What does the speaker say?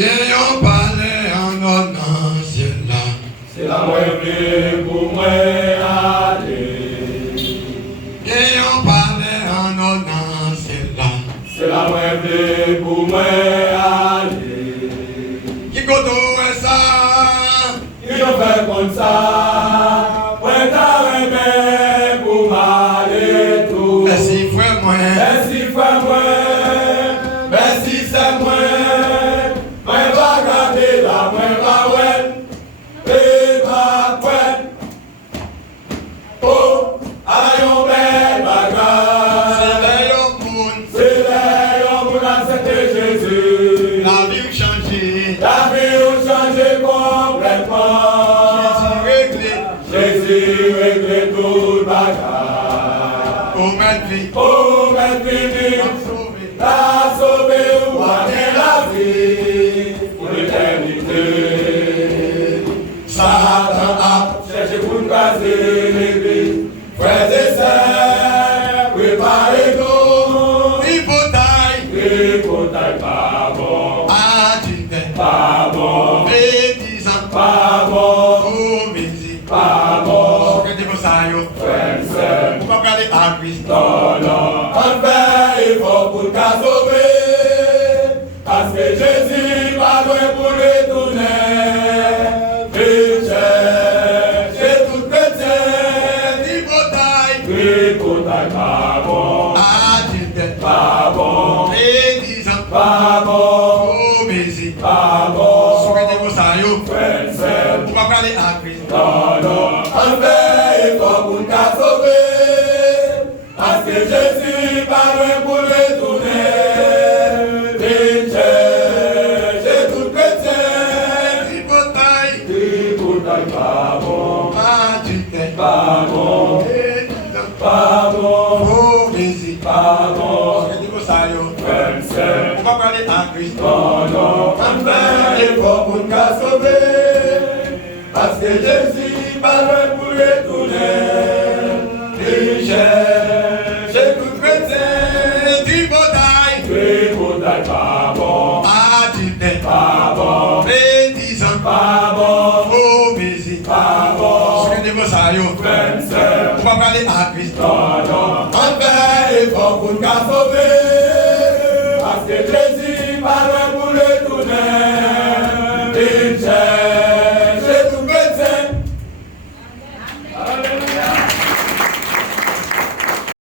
Ayons parlé en honneur, c'est là. C'est la moitié pour moi aller. Ayons parlé en honneur, c'est là. C'est la moitié pour moi aller. Qui godo est ça? Qui je fais comme ça? Pour t'arrêter pour m'aller tout. Merci frère moi. Merci frère moi. Merci c'est moi. Moi va garder la moi va ouais. Et va ouais. Oh, ayons belle bagarre. C'est l'air au monde c'était Jésus. La vie changée. La vie a changé complètement. Jésus réglé tout le bagage. Pour mettre vie. Pour mettre vie. La sauver ou gagner la vie pour l'éternité. Satan a cherché pour nous casser l'église. Frères et sœurs, préparez-nous. Tripotaille, pas bon. Pas bon. Pas bon. Pas bon. Frères et sœurs, non, non. Enfin, il faut pour qu'à sauver. Parce que Jésus va loin pour retourner. J'ai tout chrétien. Tripotaille, pas bon. Pas bon. Pas bon. Pas bon. Frères et sœurs, non, non. Enfin, il faut pour qu'à sauver. Parce que Jésus va loin pour retourner. J'ai tout chrétien. Tripotaille, pas bon. Pas bon. Pas bon. Pas bon. Frères et sœurs, non, non. Enfin, il faut pour qu'à sauver. Parce que Jésus va loin pour retourner. J'ai tout chrétien. Tripotaille, pas bon. Pas bon. Pas bon. Pas bon. Frères et sœurs, non, non. Enfin, il faut pour qu'à sauver.